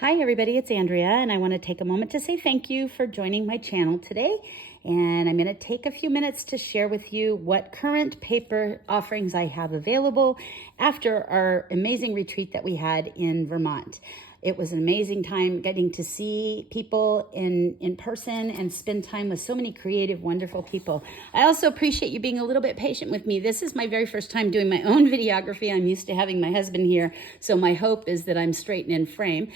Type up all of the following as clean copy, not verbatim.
Hi everybody, it's Andrea, and I want to take a moment to say thank you for joining my channel today. And I'm going to take a few minutes to share with you what current paper offerings I have available after our amazing retreat that we had in Vermont. It was an amazing time getting to see people in person and spend time with so many creative, wonderful people. I also appreciate you being a little bit patient with me. This is my very first time doing my own videography. I'm used to having my husband here, so my hope is that I'm straight and in frame.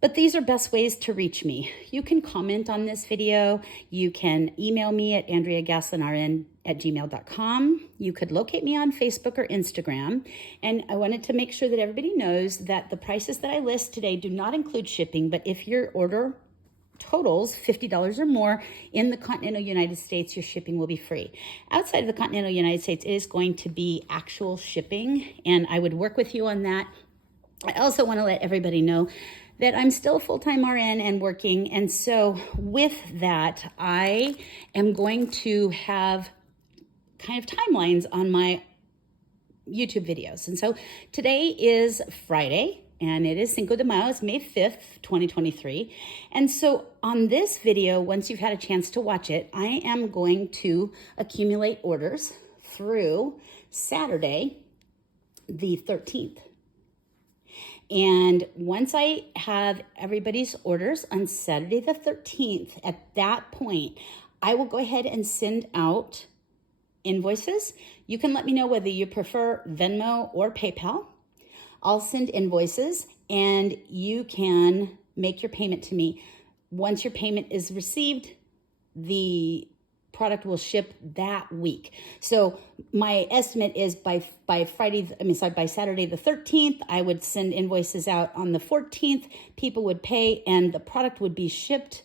But these are best ways to reach me. You can comment on this video. You can email me at andreagasslinrn@gmail.com. You could locate me on Facebook or Instagram. And I wanted to make sure that everybody knows that the prices that I list today do not include shipping, but if your order totals $50 or more in the continental United States, your shipping will be free. Outside of the continental United States, it is going to be actual shipping, and I would work with you on that. I also want to let everybody know that I'm still a full-time RN and working. And so with that, I am going to have kind of timelines on my YouTube videos. And so today is Friday and it is Cinco de Mayo, it's May 5th, 2023. And so on this video, once you've had a chance to watch it, I am going to accumulate orders through Saturday, the 13th. And once I have everybody's orders on Saturday the 13th, at that point, I will go ahead and send out invoices. You can let me know whether you prefer Venmo or PayPal. I'll send invoices and you can make your payment to me. Once your payment is received, the product will ship that week. So my estimate is by Saturday the 13th, I would send invoices out on the 14th. People would pay and the product would be shipped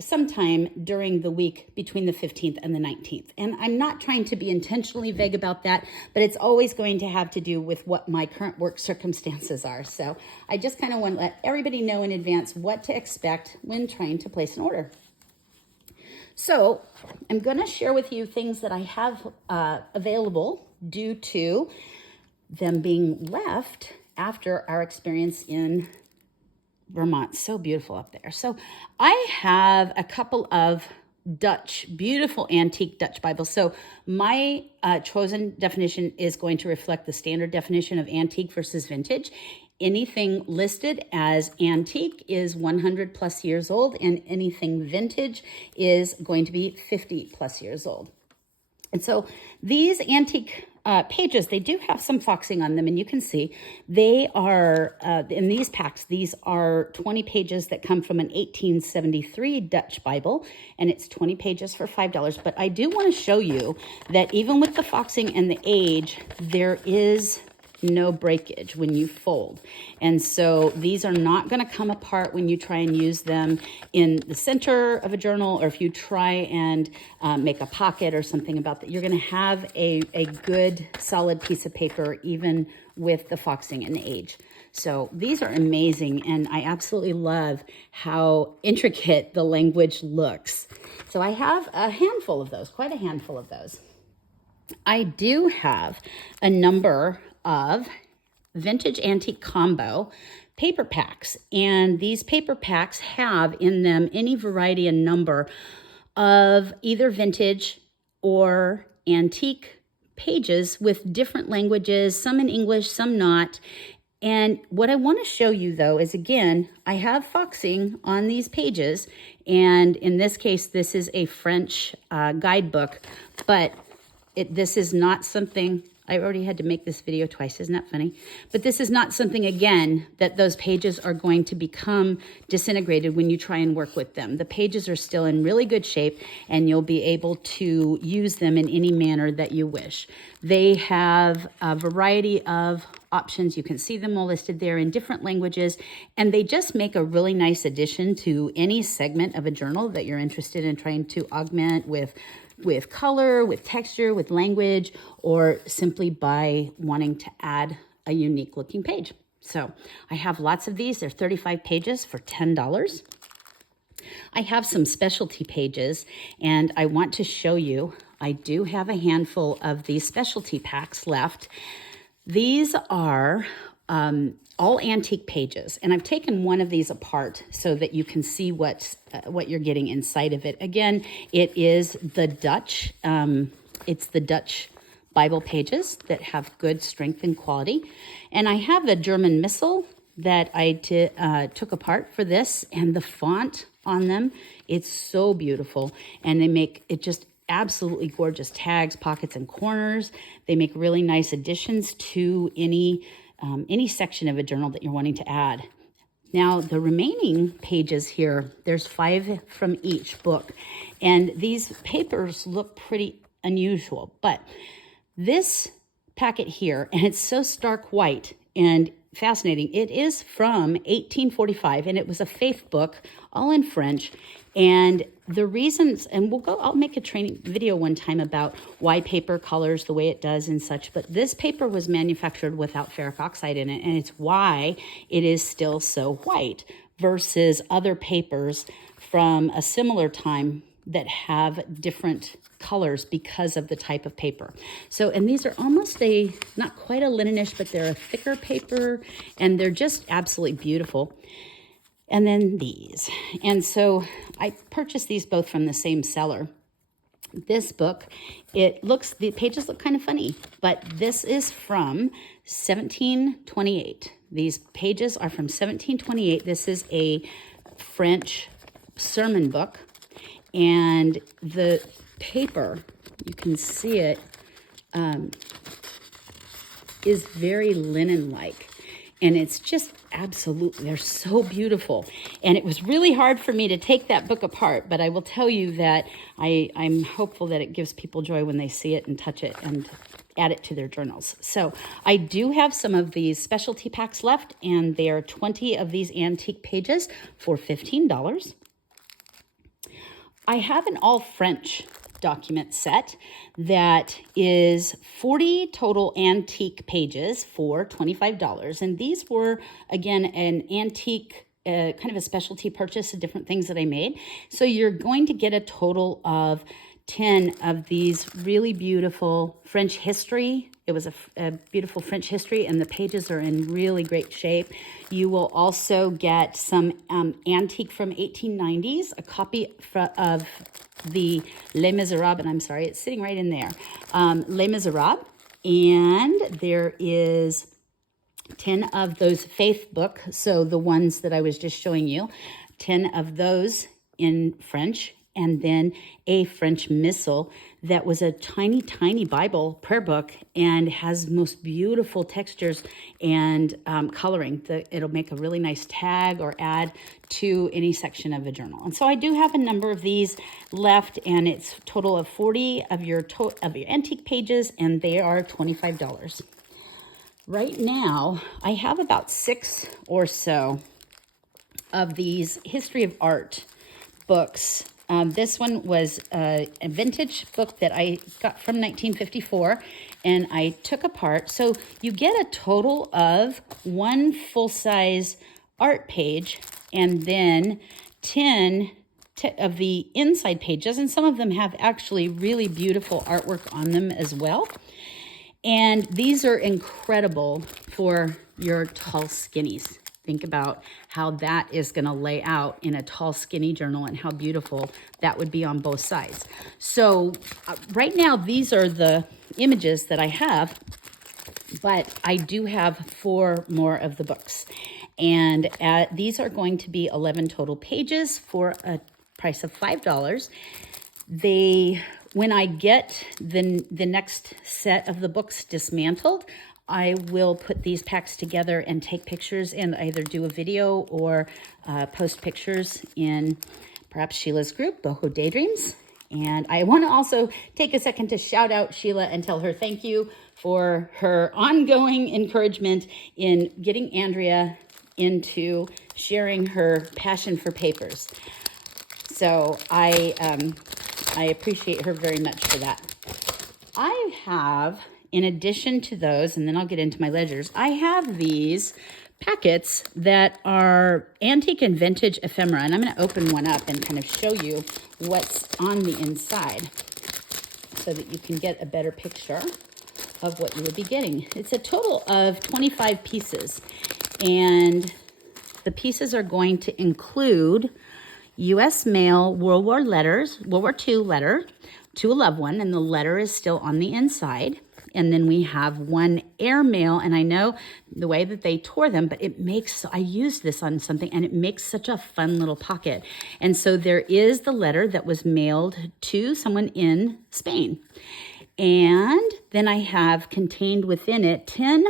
sometime during the week between the 15th and the 19th. And I'm not trying to be intentionally vague about that, but it's always going to have to do with what my current work circumstances are. So I just kind of want to let everybody know in advance what to expect when trying to place an order. So I'm going to share with you things that I have available due to them being left after our experience in Vermont. So beautiful up there. So I have a couple of beautiful antique Dutch Bibles. So my chosen definition is going to reflect the standard definition of antique versus vintage. Anything listed as antique is 100 plus years old, and anything vintage is going to be 50 plus years old. And so these antique pages, they do have some foxing on them, and you can see they are, in these packs, these are 20 pages that come from an 1873 Dutch Bible, and it's 20 pages for $5. But I do want to show you that even with the foxing and the age, there is no breakage when you fold. And so these are not going to come apart when you try and use them in the center of a journal, or if you try and make a pocket or something about that. You're going to have a good solid piece of paper even with the foxing and the age. So these are amazing, and I absolutely love how intricate the language looks. So I have a handful of those, quite a handful of those. I do have a number of vintage antique combo paper packs, and these paper packs have in them any variety and number of either vintage or antique pages with different languages, some in English, some not. And what I want to show you though is, again, I have foxing on these pages, and in this case this is a French guidebook, but this is not something, I already had to make this video twice, isn't that funny? But this is not something, again, that those pages are going to become disintegrated when you try and work with them. The pages are still in really good shape, and you'll be able to use them in any manner that you wish. They have a variety of options. You can see them all listed there in different languages, and they just make a really nice addition to any segment of a journal that you're interested in trying to augment with color, with texture, with language, or simply by wanting to add a unique looking page. So I have lots of these. They're 35 pages for $10. I have some specialty pages, and I want to show you, I do have a handful of these specialty packs left. These are all antique pages. And I've taken one of these apart so that you can see what you're getting inside of it. Again, it is the Dutch, it's the Dutch Bible pages that have good strength and quality. And I have a German Missal that I took apart for this, and the font on them, it's so beautiful. And they make it just absolutely gorgeous tags, pockets, and corners. They make really nice additions to any section of a journal that you're wanting to add. Now, the remaining pages here, there's 5 from each book, and these papers look pretty unusual, but this packet here, and it's so stark white and fascinating, it is from 1845, and it was a faith book, all in French. And the reasons, and I'll make a training video one time about why paper colors the way it does and such, but this paper was manufactured without ferric oxide in it, and it's why it is still so white versus other papers from a similar time that have different colors because of the type of paper. So, and these are almost not quite a linenish, but they're a thicker paper, and they're just absolutely beautiful. And then these. And so I purchased these both from the same seller. This book, the pages look kind of funny, but this is from 1728. These pages are from 1728. This is a French sermon book. And the paper, you can see it, is very linen-like. And it's just absolutely, they're so beautiful. And it was really hard for me to take that book apart, but I will tell you that I'm hopeful that it gives people joy when they see it and touch it and add it to their journals. So I do have some of these specialty packs left, and they are 20 of these antique pages for $15. I have an all French document set that is 40 total antique pages for $25. And these were, again, an antique, kind of a specialty purchase of different things that I made. So you're going to get a total of 10 of these really beautiful French history. It was a beautiful French history, and the pages are in really great shape. You will also get some antique from 1890s, a copy of the Les Miserables, and I'm sorry, it's sitting right in there, Les Miserables, and there is 10 of those faith book, so the ones that I was just showing you, 10 of those in French, and then a French Missal that was a tiny, tiny Bible prayer book and has most beautiful textures and coloring. It'll make a really nice tag or add to any section of a journal. And so I do have a number of these left, and it's a total of 40 of your antique pages, and they are $25. Right now, I have about 6 or so of these history of art books. This one was a vintage book that I got from 1954, and I took apart. So you get a total of 1 full-size art page, and then 10 of the inside pages, and some of them have actually really beautiful artwork on them as well. And these are incredible for your tall skinnies. Think about how that is going to lay out in a tall, skinny journal and how beautiful that would be on both sides. So right now, these are the images that I have, but I do have 4 more of the books. And these are going to be 11 total pages for a price of $5. When I get the next set of the books dismantled, I will put these packs together and take pictures and either do a video or post pictures in perhaps Sheila's group, Boho Daydreams. And I want to also take a second to shout out Sheila and tell her thank you for her ongoing encouragement in getting Andrea into sharing her passion for papers. So I appreciate her very much for that. I have, in addition to those, and then I'll get into my ledgers, I have these packets that are antique and vintage ephemera, and I'm going to open one up and kind of show you what's on the inside so that you can get a better picture of what you would be getting. It's a total of 25 pieces, And the pieces are going to include U.S. mail, World War II letter to a loved one, and the letter is still on the inside. And then we have one airmail, and I know the way that they tore them, but it makes, I used this on something, and it makes such a fun little pocket. And so there is the letter that was mailed to someone in Spain. And then I have contained within it 10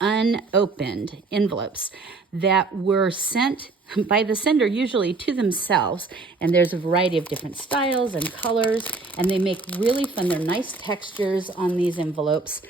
unopened envelopes that were sent by the sender, usually to themselves. And there's a variety of different styles and colors, and they make really fun. They're nice textures on these envelopes.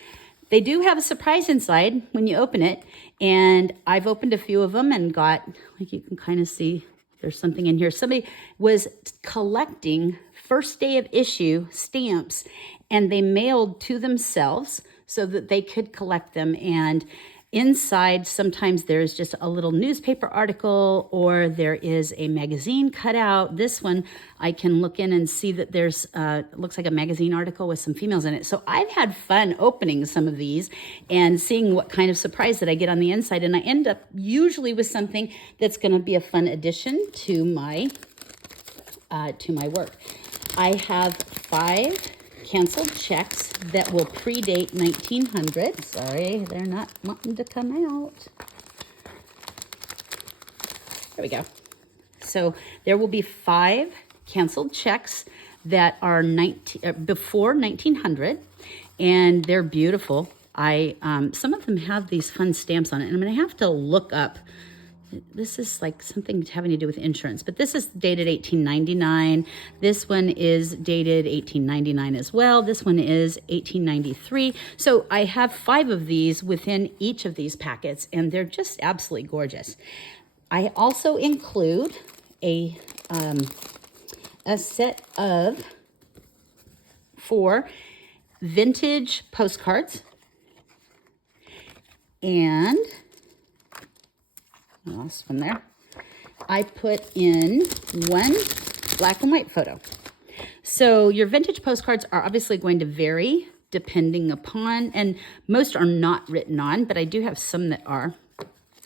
They do have a surprise inside when you open it. And I've opened a few of them and got, like you can kind of see, there's something in here. Somebody was collecting first day of issue stamps, and they mailed to themselves so that they could collect them. And inside, sometimes there's just a little newspaper article, or there is a magazine cutout. This one, I can look in and see that there's, looks like a magazine article with some females in it. So I've had fun opening some of these and seeing what kind of surprise that I get on the inside. And I end up usually with something that's gonna be a fun addition to my work. I have 5 canceled checks that will predate 1900. Sorry, they're not wanting to come out. There we go. So there will be 5 canceled checks that are before 1900, and they're beautiful. Some of them have these fun stamps on it, and I'm going to have to look up. This is like something having to do with insurance, but this is dated 1899. This one is dated 1899 as well. This one is 1893. So I have 5 of these within each of these packets, and they're just absolutely gorgeous. I also include a set of 4 vintage postcards, and lost from there. I put in 1 black and white photo. So your vintage postcards are obviously going to vary depending upon, and most are not written on, but I do have some that are.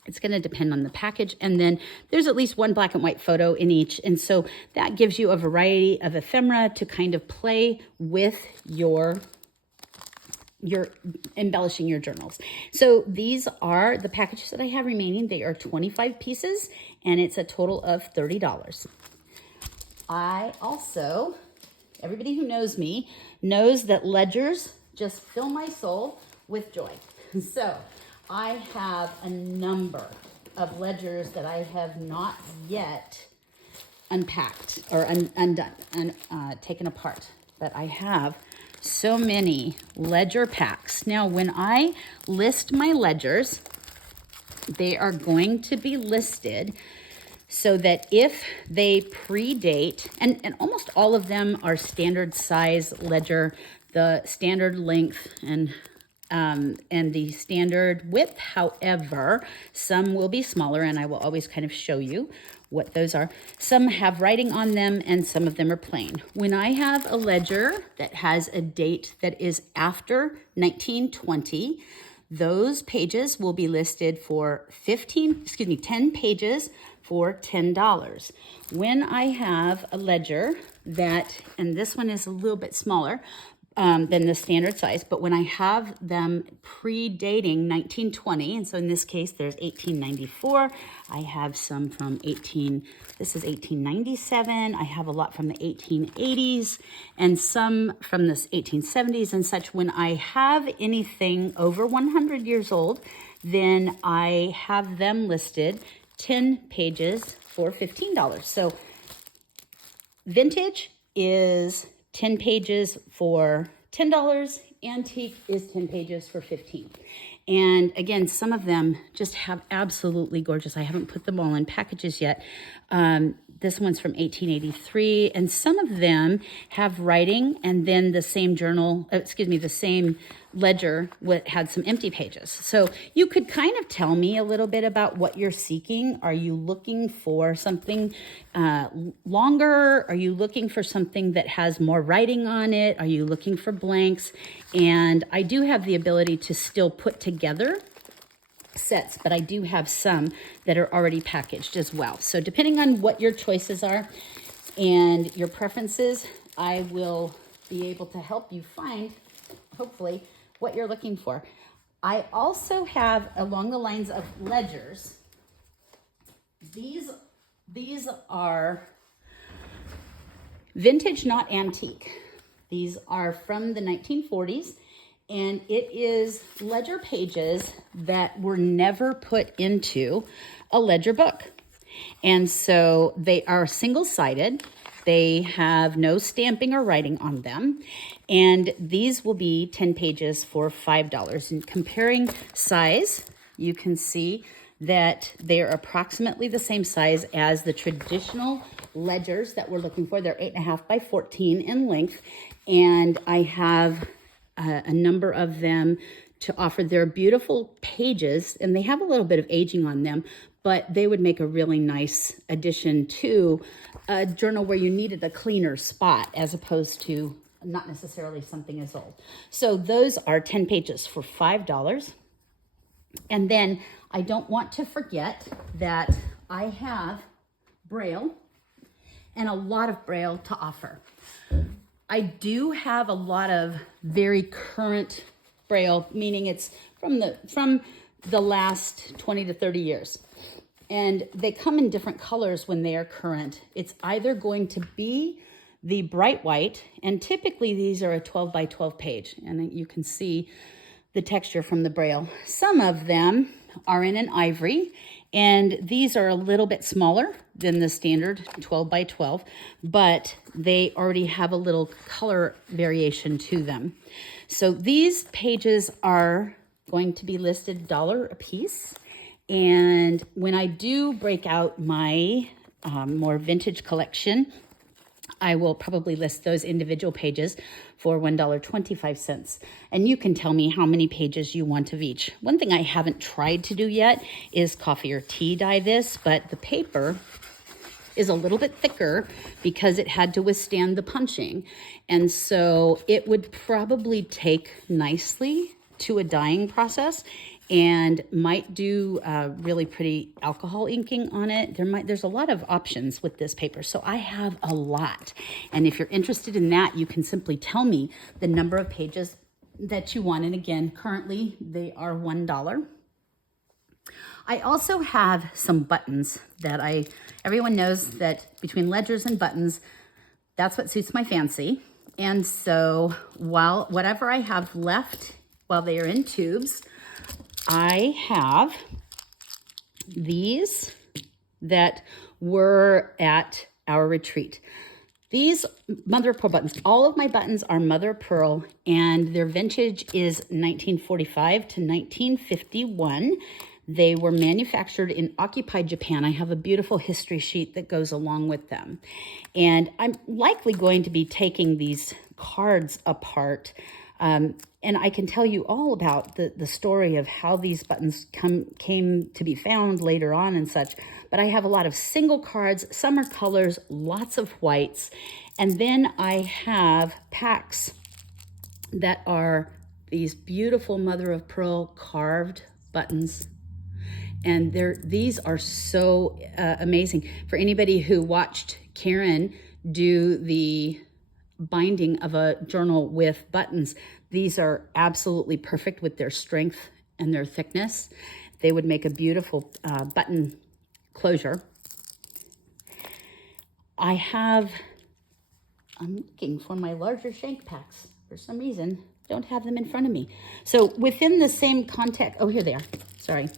It's going to depend on the package. And then there's at least 1 black and white photo in each. And so that gives you a variety of ephemera to kind of play with your embellishing your journals. So these are the packages that I have remaining. They are 25 pieces, and it's a total of $30. I also, everybody who knows me knows that ledgers just fill my soul with joy. So I have a number of ledgers that I have not yet unpacked or undone and taken apart, but I have so many ledger packs. Now, when I list my ledgers, they are going to be listed so that if they predate, and almost all of them are standard size ledger, the standard length and the standard width. However, some will be smaller, and I will always kind of show you what those are. Some have writing on them, and some of them are plain. When I have a ledger that has a date that is after 1920, those pages will be listed for 10 pages for $10. When I have a ledger that, and this one is a little bit smaller than the standard size, but when I have them predating 1920, and so in this case there's 1894, I have some from this is 1897, I have a lot from the 1880s, and some from the 1870s and such. When I have anything over 100 years old, then I have them listed 10 pages for $15. So vintage is 10 pages for $10. Antique is 10 pages for $15. And again, some of them just have absolutely gorgeous. I haven't put them all in packages yet. This one's from 1883, and some of them have writing, and then the same journal, the same ledger had some empty pages. So you could kind of tell me a little bit about what you're seeking. Are you looking for something longer? Are you looking for something that has more writing on it? Are you looking for blanks? And I do have the ability to still put together sets, but I do have some that are already packaged as well. So depending on what your choices are and your preferences, I will be able to help you find, hopefully, what you're looking for. I also have, along the lines of ledgers, these are vintage, not antique. These are from the 1940s, and it is ledger pages that were never put into a ledger book. And so they are single-sided. They have no stamping or writing on them. And these will be 10 pages for $5. And comparing size, you can see that they are approximately the same size as the traditional ledgers that we're looking for. They're 8.5 by 14 in length. And I have a number of them to offer. They're beautiful pages, and they have a little bit of aging on them, but they would make a really nice addition to a journal where you needed a cleaner spot as opposed to not necessarily something as old. So those are 10 pages for $5. And then I don't want to forget that I have Braille and a lot of Braille to offer. I do have a lot of very current Braille, meaning it's from the last 20 to 30 years. And they come in different colors when they are current. It's either going to be the bright white, and typically these are a 12 by 12 page, and you can see the texture from the Braille. Some of them are in an ivory, and these are a little bit smaller than the standard 12 by 12, but they already have a little color variation to them. So these pages are going to be listed $1 a piece. And when I do break out my more vintage collection, I will probably list those individual pages for $1.25. And you can tell me how many pages you want of each. One thing I haven't tried to do yet is coffee or tea dye this, but the paper is a little bit thicker because it had to withstand the punching. And so it would probably take nicely to a dyeing process and might do really pretty alcohol inking on it. There's a lot of options with this paper. So I have a lot. And if you're interested in that, you can simply tell me the number of pages that you want. And again, currently they are $1. I also have some buttons that everyone knows that between ledgers and buttons, that's what suits my fancy. And so whatever I have left while they are in tubes, I have these that were at our retreat. These mother of pearl buttons, all of my buttons are mother of pearl, and their vintage is 1945 to 1951. They were manufactured in occupied Japan. I have a beautiful history sheet that goes along with them. And I'm likely going to be taking these cards apart. And I can tell you all about the story of how these buttons came to be found later on and such. But I have a lot of single cards. Some are colors, lots of whites. And then I have packs that are these beautiful mother of pearl carved buttons. And these are so amazing. For anybody who watched Karen do the binding of a journal with buttons, these are absolutely perfect with their strength and their thickness. They would make a beautiful button closure. I'm looking for my larger shank packs. For some reason, don't have them in front of me. So within the same context, oh, here they are, sorry.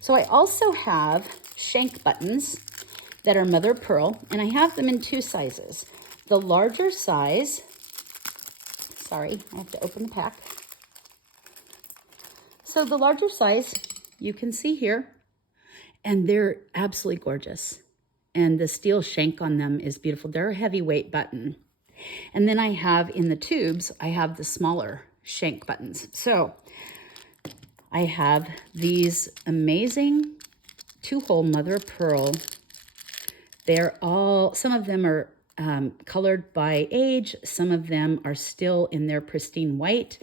So I also have shank buttons that are mother of pearl, and I have them in two sizes. The larger size, sorry, I have to open the pack. So the larger size, you can see here, and they're absolutely gorgeous. And the steel shank on them is beautiful. They're a heavyweight button. And then I have in the tubes, I have the smaller shank buttons. So I have these amazing 2-hole mother of pearl. Some of them are colored by age. Some of them are still in their pristine white.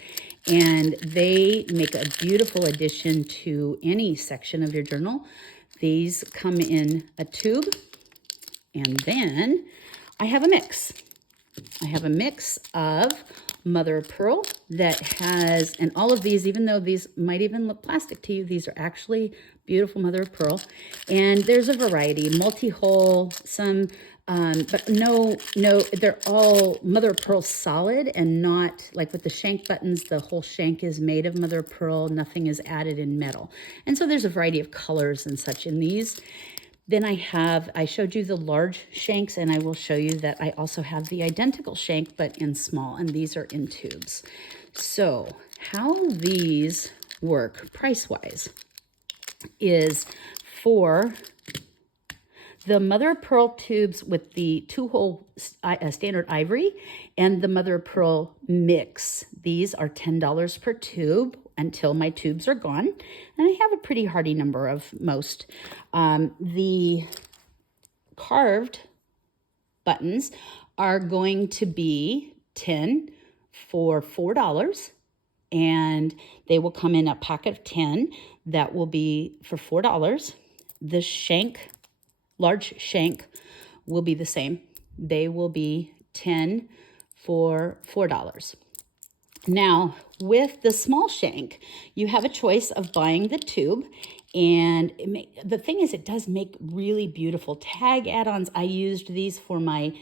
and they make a beautiful addition to any section of your journal. These come in a tube, and then I have a mix. I have a mix of mother of pearl that has, and all of these, even though these might even look plastic to you, these are actually beautiful mother of pearl. And there's a variety, multi-hole, some, but no, they're all mother of pearl solid, and not like with the shank buttons, the whole shank is made of mother of pearl, nothing is added in metal. And so there's a variety of colors and such in these. Then I showed you the large shanks, and I will show you that I also have the identical shank, but in small, and these are in tubes. So how these work price-wise is for the mother of pearl tubes with the 2-hole standard ivory and the mother of pearl mix. These are $10 per tube until my tubes are gone. And I have a pretty hearty number of most. The carved buttons are going to be 10 for $4. And they will come in a packet of 10. That will be for $4. The shank, large shank, will be the same. They will be 10 for $4. Now, with the small shank, you have a choice of buying the tube, and the thing is, it does make really beautiful tag add-ons. I used these for my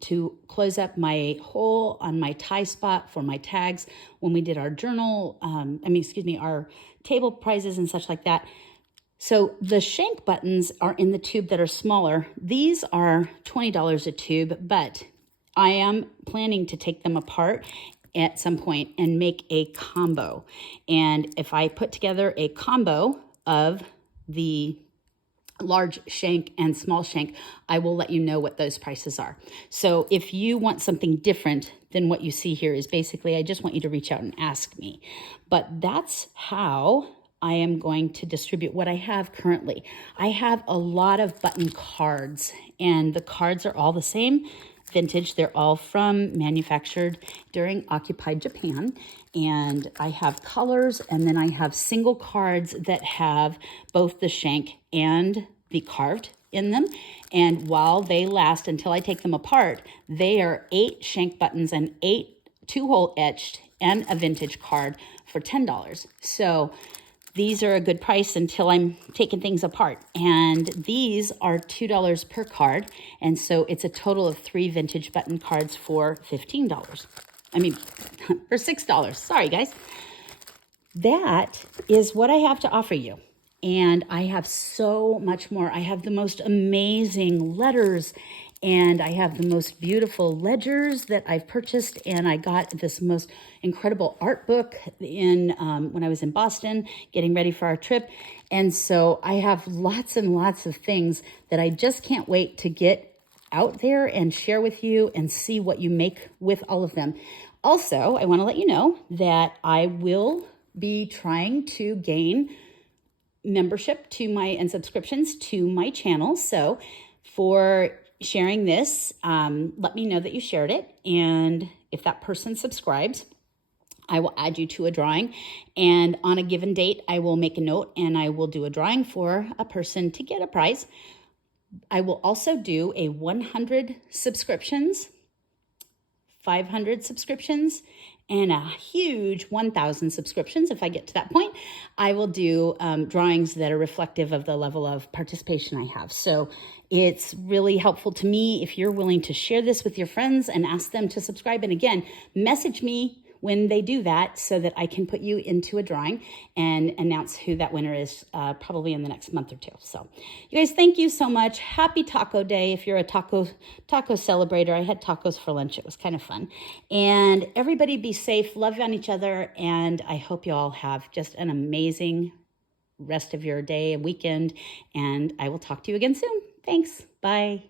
to close up my hole on my tie spot for my tags when we did our journal, our table prizes and such like that. So the shank buttons are in the tube that are smaller. These are $20 a tube, but I am planning to take them apart at some point and make a combo. And if I put together a combo of the large shank and small shank, I will let you know what those prices are. So if you want something different than what you see here, is basically, I just want you to reach out and ask me. But that's how I am going to distribute what I have currently. I have a lot of button cards, and the cards are all the same vintage. They're all manufactured during occupied Japan. And I have colors, and then I have single cards that have both the shank and the carved in them. And while they last until I take them apart, they are 8 shank buttons and 8 2-hole etched and a vintage card for $10. So these are a good price until I'm taking things apart. And these are $2 per card. And so it's a total of 3 vintage button cards for $15. For $6. Sorry, guys. That is what I have to offer you. And I have so much more. I have the most amazing letters, and I have the most beautiful ledgers that I've purchased. And I got this most incredible art book when I was in Boston getting ready for our trip. And so I have lots and lots of things that I just can't wait to get out there and share with you and see what you make with all of them. Also, I want to let you know that I will be trying to gain membership and subscriptions to my channel. So for sharing this, let me know that you shared it. And if that person subscribes, I will add you to a drawing. And on a given date, I will make a note and I will do a drawing for a person to get a prize. I will also do a 100 subscriptions, 500 subscriptions, and a huge 1,000 subscriptions. If I get to that point, I will do drawings that are reflective of the level of participation I have. So it's really helpful to me if you're willing to share this with your friends and ask them to subscribe. And again, message me when they do that so that I can put you into a drawing and announce who that winner is probably in the next month or two. So you guys, thank you so much. Happy Taco Day. If you're a taco celebrator, I had tacos for lunch. It was kind of fun. And everybody be safe, love on each other. And I hope you all have just an amazing rest of your day and weekend. And I will talk to you again soon. Thanks. Bye.